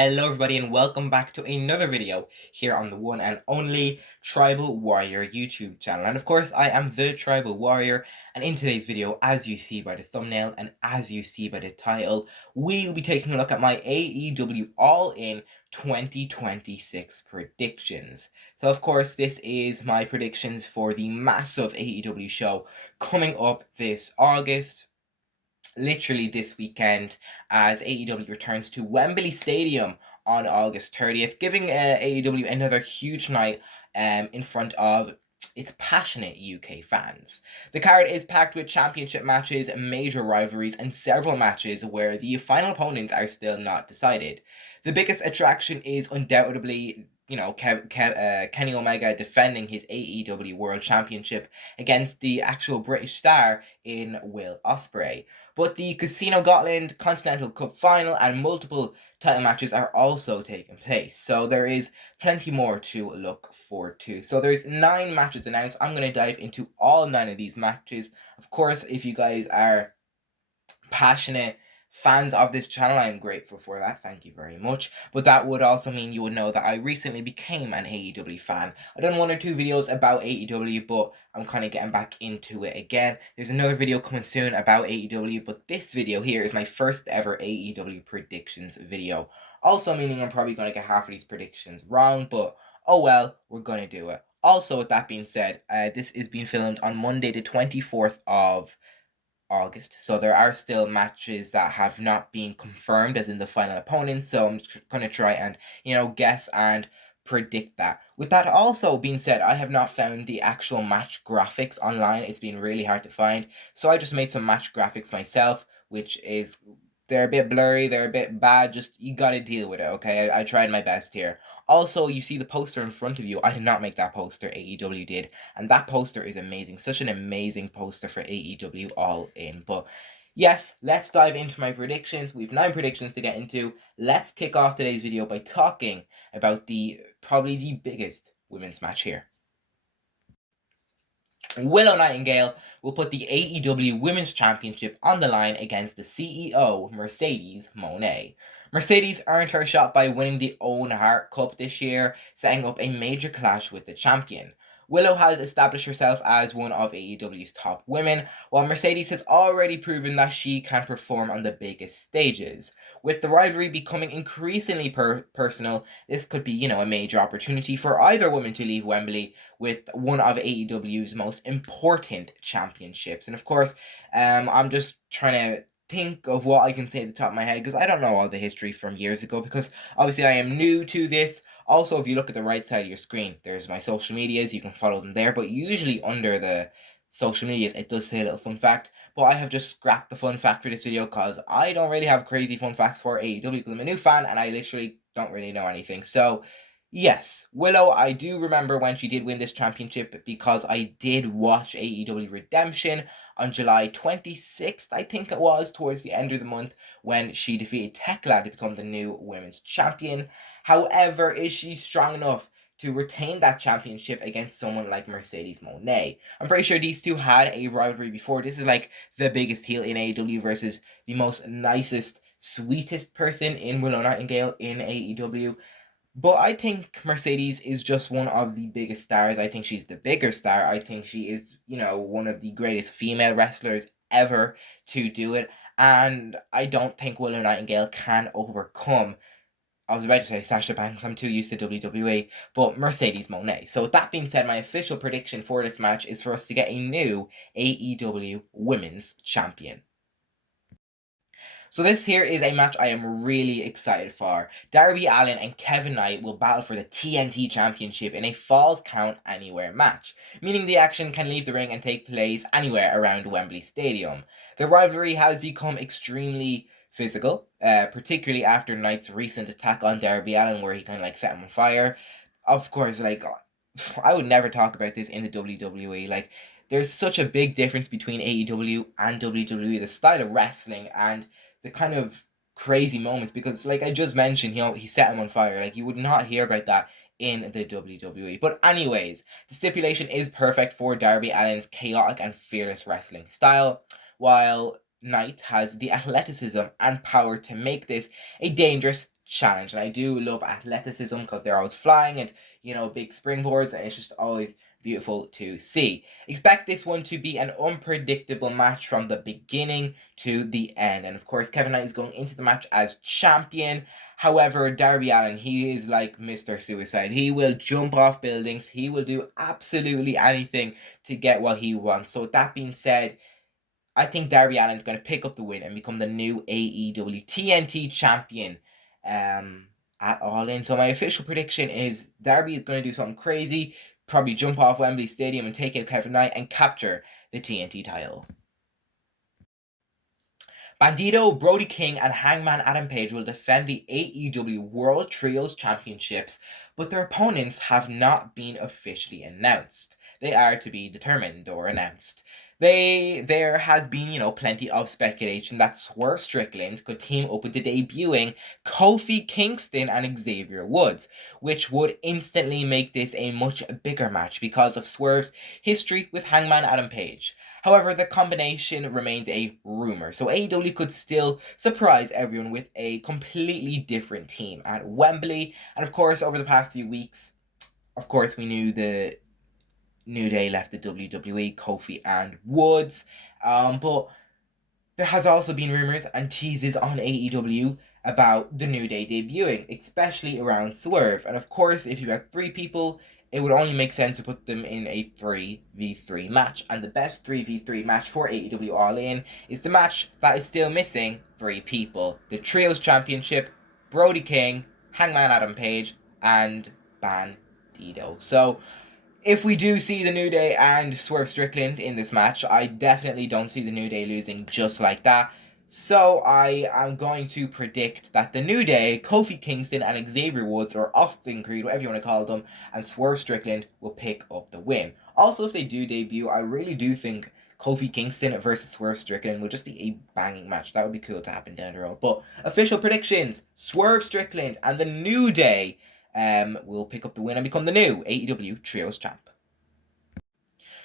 Hello everybody and welcome back to another video here on the one and only Tribal Warrior YouTube channel. And of course I am the Tribal Warrior, and in today's video, as you see by the thumbnail and as you see by the title, we will be taking a look at my AEW All In 2026 predictions. So of course this is my predictions for the massive AEW show coming up this August, literally this weekend, as AEW returns to Wembley Stadium on August 30th, giving AEW another huge night in front of its passionate UK fans. The card is packed with championship matches, major rivalries, and several matches where the final opponents are still not decided. The biggest attraction is undoubtedly, Kenny Omega defending his AEW World Championship against the actual British star in Will Ospreay. But the Casino Gauntlet, Continental Cup Final, and multiple title matches are also taking place. So there is plenty more to look forward to. So there's 9 matches announced. I'm going to dive into all 9 of these matches. Of course, if you guys are passionate fans of this channel, I'm grateful for that. Thank you very much. But that would also mean you would know that I recently became an AEW fan. I've done 1 or 2 videos about AEW, but I'm kind of getting back into it again. There's another video coming soon about AEW, but this video here is my first ever AEW predictions video. Also meaning I'm probably going to get half of these predictions wrong, but oh well, we're going to do it. Also, with that being said, this is being filmed on Monday the 24th of August, so there are still matches that have not been confirmed as in the final opponents, so I'm going to try and guess and predict that. With that also being said, I have not found the actual match graphics online. It's been really hard to find, so I just made some match graphics myself, which is, they're a bit blurry, they're a bit bad, just you gotta deal with it, okay? I tried my best here. Also, you see the poster in front of you. I did not make that poster, AEW did, and that poster is amazing. Such an amazing poster for AEW All In. But yes, let's dive into my predictions. We have 9 predictions to get into. Let's kick off today's video by talking about probably the biggest women's match here. Willow Nightingale will put the AEW Women's Championship on the line against the CEO, Mercedes Moné. Mercedes earned her shot by winning the Owen Hart Cup this year, setting up a major clash with the champion. Willow has established herself as one of AEW's top women, while Mercedes has already proven that she can perform on the biggest stages. With the rivalry becoming increasingly personal, this could be, a major opportunity for either woman to leave Wembley with one of AEW's most important championships. And of course, I'm just trying to think of what I can say at the top of my head, because I don't know all the history from years ago, because obviously I am new to this. Also, if you look at the right side of your screen, there's my social medias. You can follow them there, but usually under the social medias it does say a little fun fact, but I have just scrapped the fun fact for this video because I don't really have crazy fun facts for AEW, because I'm a new fan and I literally don't really know anything. So yes, Willow, I do remember when she did win this championship, because I did watch AEW Redemption on July 26th, I think it was, towards the end of the month, when she defeated Tekla to become the new women's champion. However, is she strong enough to retain that championship against someone like Mercedes Moné? I'm pretty sure these two had a rivalry before. This is like the biggest heel in AEW versus the most nicest, sweetest person in Willow Nightingale in AEW. But I think Mercedes is just one of the biggest stars. I think she's the bigger star. I think she is, one of the greatest female wrestlers ever to do it. And I don't think Willow Nightingale can overcome, I was about to say Sasha Banks, I'm too used to WWE, but Mercedes Moné. So with that being said, my official prediction for this match is for us to get a new AEW Women's Champion. So this here is a match I am really excited for. Darby Allin and Kevin Knight will battle for the TNT Championship in a Falls Count Anywhere match, meaning the action can leave the ring and take place anywhere around Wembley Stadium. The rivalry has become extremely physical, particularly after Knight's recent attack on Darby Allin, where he kind of like set him on fire. Of course, I would never talk about this in the WWE. There's such a big difference between AEW and WWE, the style of wrestling and the kind of crazy moments, because like I just mentioned, he set him on fire. Like, you would not hear about that in the WWE. But anyways, the stipulation is perfect for Darby Allin's chaotic and fearless wrestling style, while Knight has the athleticism and power to make this a dangerous challenge. And I do love athleticism because they're always flying and, big springboards, and it's just always beautiful to see. Expect this one to be an unpredictable match from the beginning to the end. And of course, Kevin Knight is going into the match as champion. However, Darby Allin, he is like Mr. Suicide. He will jump off buildings. He will do absolutely anything to get what he wants. So with that being said, I think Darby Allin's going to pick up the win and become the new AEW TNT champion at All In. So my official prediction is Darby is going to do something crazy, probably jump off Wembley Stadium and take out Kevin Knight and capture the TNT title. Bandito, Brody King, and Hangman Adam Page will defend the AEW World Trios Championships, but their opponents have not been officially announced. They are to be determined or announced. There has been, plenty of speculation that Swerve Strickland could team up with the debuting Kofi Kingston and Xavier Woods, which would instantly make this a much bigger match because of Swerve's history with Hangman Adam Page. However, the combination remains a rumor, so AEW could still surprise everyone with a completely different team at Wembley. And of course, over the past few weeks, of course, we knew the New Day left the WWE, Kofi and Woods, but there has also been rumors and teases on AEW about the New Day debuting, especially around Swerve. And of course, if you have 3 people, it would only make sense to put them in a 3v3 match. And the best 3v3 match for AEW All In is the match that is still missing 3 people. The Trios Championship, Brody King, Hangman Adam Page, and Bandito. So if we do see the New Day and Swerve Strickland in this match, I definitely don't see the New Day losing just like that. So I am going to predict that the New Day, Kofi Kingston and Xavier Woods, or Austin Creed, whatever you want to call them, and Swerve Strickland will pick up the win. Also, if they do debut, I really do think Kofi Kingston versus Swerve Strickland will just be a banging match. That would be cool to happen down the road. But official predictions, Swerve Strickland and the New Day will pick up the win and become the new AEW Trios champ.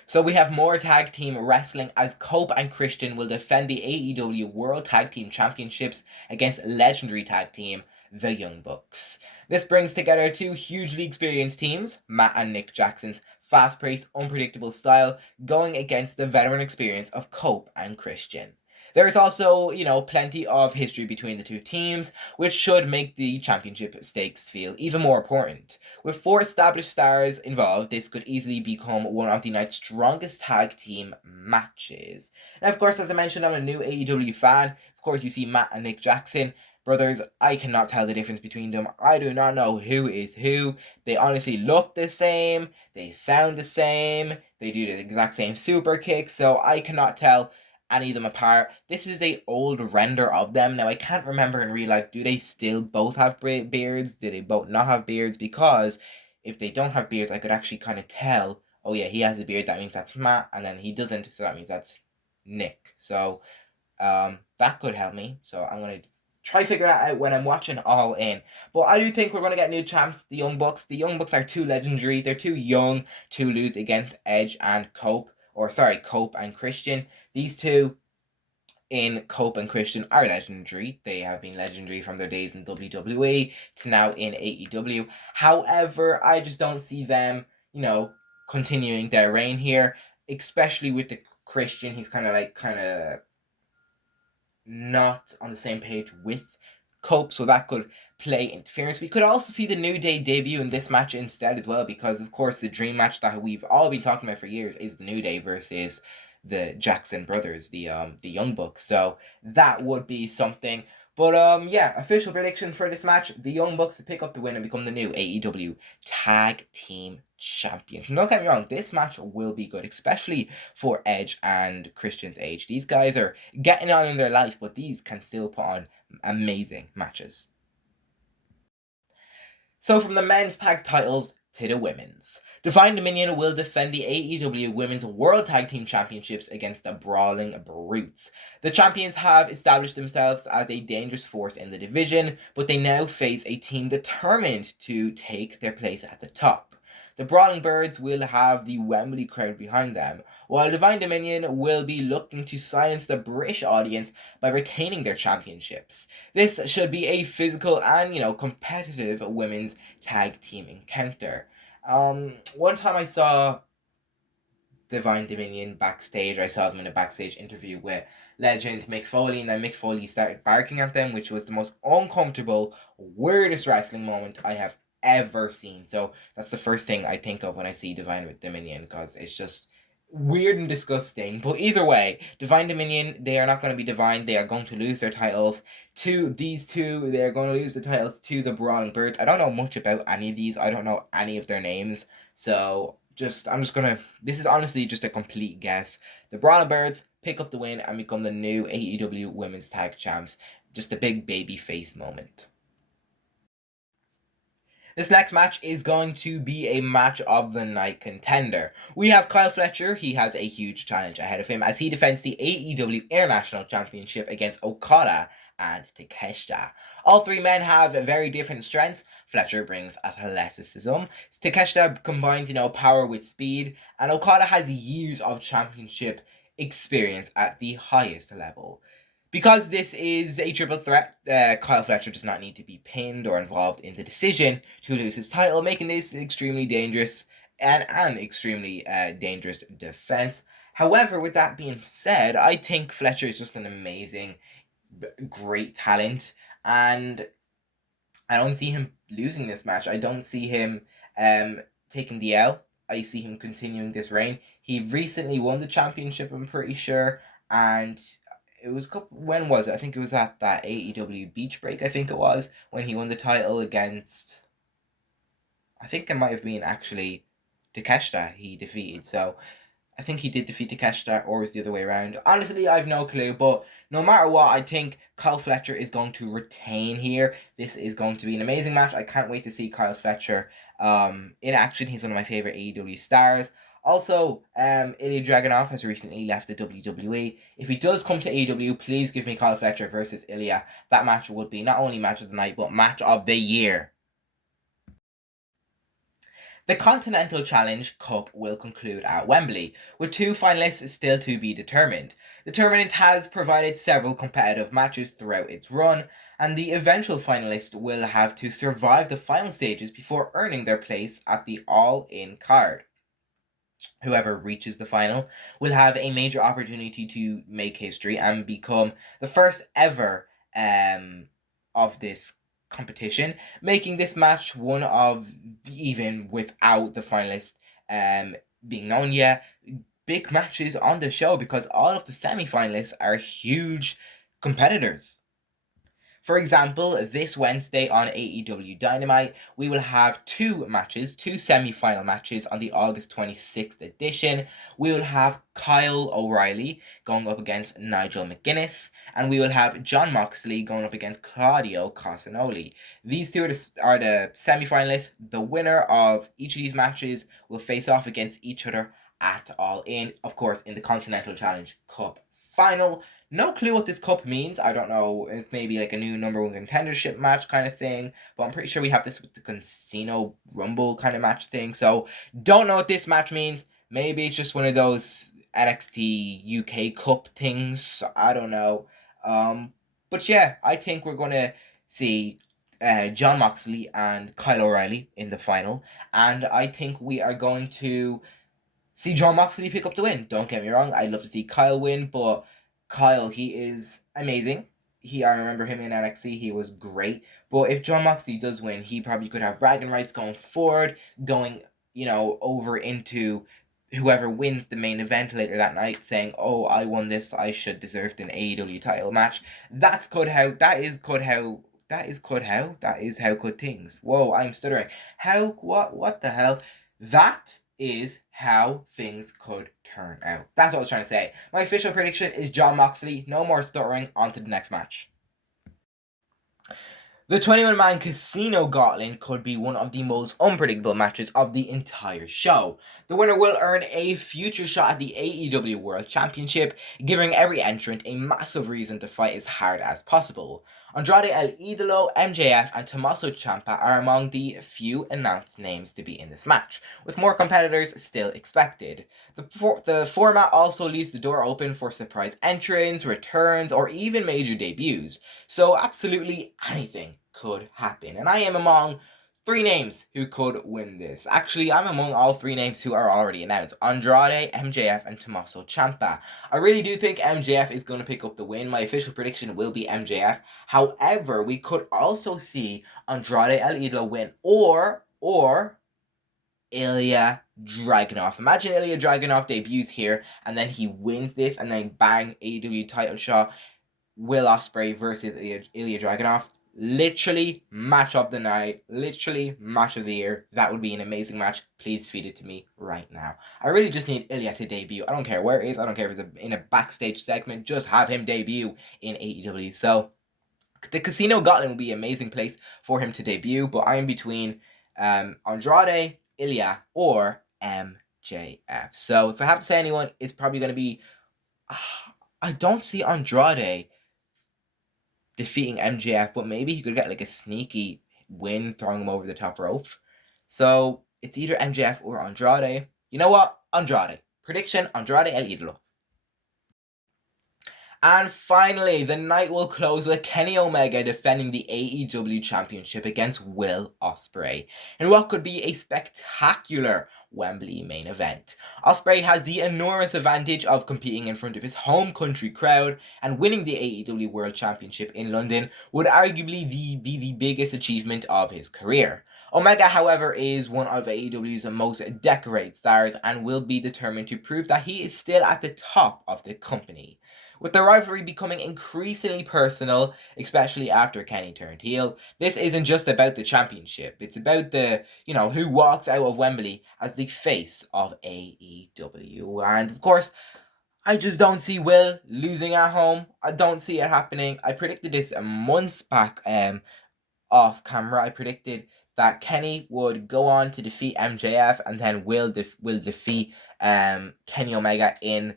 So we have more tag team wrestling as Cope and Christian will defend the AEW World Tag Team Championships against legendary tag team the Young Bucks. This brings together 2 hugely experienced teams, Matt and Nick Jackson's fast-paced, unpredictable style going against the veteran experience of Cope and Christian. There is also, plenty of history between the 2 teams, which should make the championship stakes feel even more important. With 4 established stars involved, this could easily become one of the night's strongest tag team matches. Now, of course, as I mentioned, I'm a new AEW fan. Of course, you see Matt and Nick Jackson. Brothers, I cannot tell the difference between them. I do not know who is who. They honestly look the same. They sound the same. They do the exact same super kicks. So I cannot tell any of them apart. This is a old render of them. Now, I can't remember in real life, do they still both have beards? Do they both not have beards? Because if they don't have beards, I could actually kind of tell, oh yeah, he has a beard, that means that's Matt, and then he doesn't, so that means that's Nick. So that could help me. So I'm going to try figure that out when I'm watching All In. But I do think we're going to get new champs, the Young Bucks. The Young Bucks are too legendary. They're too young to lose against Edge and Cope and Christian. These 2 in Cope and Christian are legendary. They have been legendary from their days in WWE to now in AEW. However, I just don't see them, continuing their reign here, especially with the Christian. He's kind of not on the same page with Cope, so that could play interference. We could also see the New Day debut in this match instead as well, because of course the dream match that we've all been talking about for years is the New Day versus the Jackson brothers, the Young Bucks. So that would be something. But official predictions for this match: the Young Bucks to pick up the win and become the new AEW Tag Team Champions. And don't get me wrong, this match will be good, especially for Edge and Christian's age. These guys are getting on in their life, but these can still put on amazing matches. So from the men's tag titles to the women's. Divine Dominion will defend the AEW Women's World Tag Team Championships against the Brawling Brutes. The champions have established themselves as a dangerous force in the division, but they now face a team determined to take their place at the top. The Brawling Birds will have the Wembley crowd behind them, while Divine Dominion will be looking to silence the British audience by retaining their championships. This should be a physical and, competitive women's tag team encounter. One time I saw Divine Dominion backstage. I saw them in a backstage interview with legend Mick Foley, and then Mick Foley started barking at them, which was the most uncomfortable, weirdest wrestling moment I have ever seen. So that's the first thing I think of when I see Divine Dominion, because it's just weird and disgusting. But either way, Divine Dominion, they are not going to be divine. They are going to lose their titles to these two. They are going to lose the titles to the Brawling Birds. I don't know much about any of these. I don't know any of their names. So this is honestly just a complete guess. The Brawling Birds pick up the win and become the new AEW Women's Tag Champs. Just a big baby face moment. This next match is going to be a match of the night contender. We have Kyle Fletcher. He has a huge challenge ahead of him as he defends the AEW International Championship against Okada and Takeshita. All three men have very different strengths. Fletcher brings athleticism. Takeshita combines, power with speed. And Okada has years of championship experience at the highest level. Because this is a triple threat, Kyle Fletcher does not need to be pinned or involved in the decision to lose his title, making this extremely dangerous and an extremely dangerous defense. However, with that being said, I think Fletcher is just an amazing, great talent, and I don't see him losing this match. I don't see him taking the L. I see him continuing this reign. He recently won the championship, I'm pretty sure, and it was when was it? I think it was at that AEW Beach Break, I think it was, when he won the title against, I think it might have been actually Takeshita he defeated. So I think he did defeat Takeshita, or was the other way around. Honestly, I've no clue, but no matter what, I think Kyle Fletcher is going to retain here. This is going to be an amazing match. I can't wait to see Kyle Fletcher in action. He's one of my favorite AEW stars. Also, Ilya Dragunov has recently left the WWE. If he does come to AEW, please give me Kyle Fletcher versus Ilya. That match would be not only match of the night, but match of the year. The Continental Challenge Cup will conclude at Wembley, with two finalists still to be determined. The tournament has provided several competitive matches throughout its run, and the eventual finalists will have to survive the final stages before earning their place at the All In card. Whoever reaches the final will have a major opportunity to make history and become the first ever of this competition, making this match one of, even without the finalists being known yet, big matches on the show, because all of the semi-finalists are huge competitors. For example, this Wednesday on AEW Dynamite, we will have two semi-final matches on the August 26th edition. We will have Kyle O'Reilly going up against Nigel McGuinness, and we will have Jon Moxley going up against Claudio Castagnoli. These two are the semi-finalists. The winner of each of these matches will face off against each other at All In, of course, in the Continental Challenge Cup Final. No clue what this cup means. I don't know. It's maybe like a new number one contendership match kind of thing. But I'm pretty sure we have this with the Casino Rumble kind of match thing. So don't know what this match means. Maybe it's just one of those NXT UK Cup things. I don't know. But yeah, I think we're gonna see Jon Moxley and Kyle O'Reilly in the final, and I think we are going to see Jon Moxley pick up the win. Don't get me wrong, I'd love to see Kyle win, but Kyle, he is amazing. I remember him in NXT, he was great. But if Jon Moxley does win, he probably could have bragging rights going forward, going, over into whoever wins the main event later that night, saying, "Oh, I won this, I should deserve an AEW title match." That is how good things. Whoa, I'm stuttering. What the hell? That is how things could turn out. That's what I was trying to say. My official prediction is Jon Moxley. No more stuttering. On to the next match. The 21-man Casino Gauntlet could be one of the most unpredictable matches of the entire show. The winner will earn a future shot at the AEW World Championship, giving every entrant a massive reason to fight as hard as possible. Andrade El Idolo, MJF, and Tommaso Ciampa are among the few announced names to be in this match, with more competitors still expected. The format also leaves the door open for surprise entrants, returns, or even major debuts, so absolutely anything could happen. And I am among 3 names who could win this. Actually, I'm among all 3 names who are already announced: Andrade, MJF, and Tommaso Ciampa. I really do think MJF is going to pick up the win. My official prediction will be MJF. However, we could also see Andrade El Idolo win, or Ilya Dragunov. Imagine Ilya Dragunov debuts here, and then he wins this, and then bang, AEW title shot, Will Ospreay versus Ilya Dragunov. Literally match of the night, literally match of the year. That would be an amazing match. Please feed it to me right now. I really just need Ilya to debut. I don't care where it is. I don't care if it's in a backstage segment. Just have him debut in AEW. So the Casino Gauntlet will be an amazing place for him to debut. But I'm between Andrade, Ilya, or MJF. So if I have to say anyone, it's probably going to be... I don't see Andrade defeating MJF, but maybe he could get like a sneaky win throwing him over the top rope. So it's either MJF or Andrade. You know what? Andrade. Prediction, Andrade El Idolo. And finally, the night will close with Kenny Omega defending the AEW Championship against Will Ospreay in what could be a spectacular Wembley main event. Ospreay has the enormous advantage of competing in front of his home country crowd, and winning the AEW World Championship in London would arguably be the biggest achievement of his career. Omega, however, is one of AEW's most decorated stars and will be determined to prove that he is still at the top of the company. With the rivalry becoming increasingly personal, especially after Kenny turned heel, this isn't just about the championship. It's about the, who walks out of Wembley as the face of AEW. And of course, I just don't see Will losing at home. I don't see it happening. I predicted this months back off camera. I predicted that Kenny would go on to defeat MJF, and then will defeat Kenny Omega in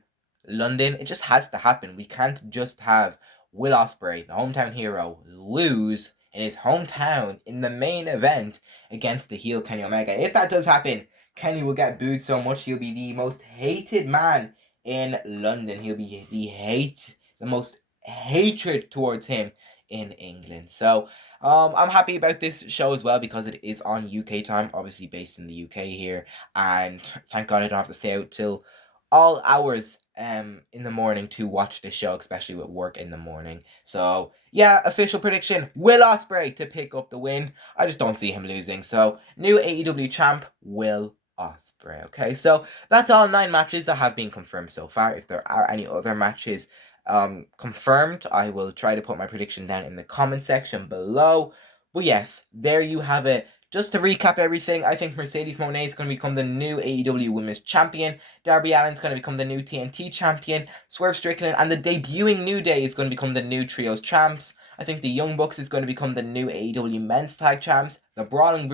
London. It just has to happen. We can't just have Will Ospreay, the hometown hero, lose in his hometown in the main event against the heel Kenny Omega. If that does happen, Kenny will get booed so much he'll be the most hated man in London. He'll be the most hatred towards him in England. So I'm happy about this show as well because it is on UK time, obviously based in the UK here, and thank God I don't have to stay out till all hours in the morning to watch the show, especially with work in the morning. So yeah, official prediction, Will Ospreay to pick up the win. I just don't see him losing. So new AEW champ, Will Ospreay. Okay, so that's all 9 matches that have been confirmed so far. If there are any other matches confirmed, I will try to put my prediction down in the comment section below. But yes, there you have it. Just to recap everything, I think Mercedes Moné is going to become the new AEW Women's Champion. Darby Allin's going to become the new TNT Champion. Swerve Strickland and the debuting New Day is going to become the new Trios Champs. I think the Young Bucks is going to become the new AEW Men's Tag Champs. The Brawling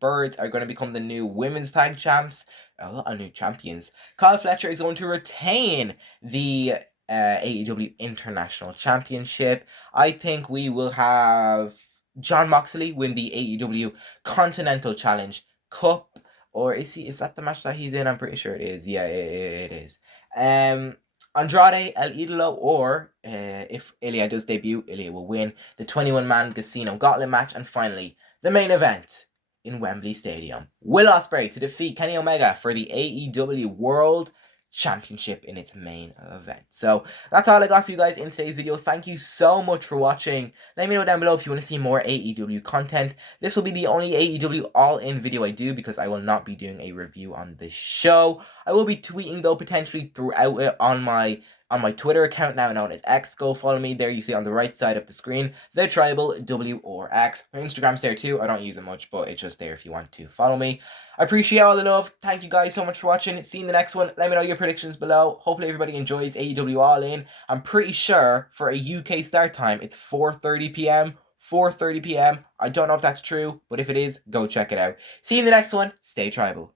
Birds are going to become the new Women's Tag Champs. A lot of new champions. Kyle Fletcher is going to retain the AEW International Championship. I think we will have Jon Moxley win the AEW Continental Challenge Cup. Or is that the match that he's in? I'm pretty sure it is. Yeah, it is. Andrade El Idolo, or if Ilya does debut, Ilya will win the 21-man Casino Gauntlet match. And finally, the main event in Wembley Stadium. Will Ospreay to defeat Kenny Omega for the AEW World Championship in its main event. So that's all I got for you guys in today's video. Thank you so much for watching. Let me know down below if you want to see more AEW content. This will be the only AEW All In video I do because I will not be doing a review on this show. I will be tweeting though potentially throughout it on my Twitter account now known as X. Go follow me there. You see on the right side of the screen, the tribal W or X. My Instagram's there too. I don't use it much, but it's just there if you want to follow me. I appreciate all the love. Thank you guys so much for watching. See you in the next one. Let me know your predictions below. Hopefully everybody enjoys AEW All In. I'm pretty sure for a UK start time, it's 4:30 p.m. 4:30 p.m. I don't know if that's true, but if it is, go check it out. See you in the next one. Stay tribal.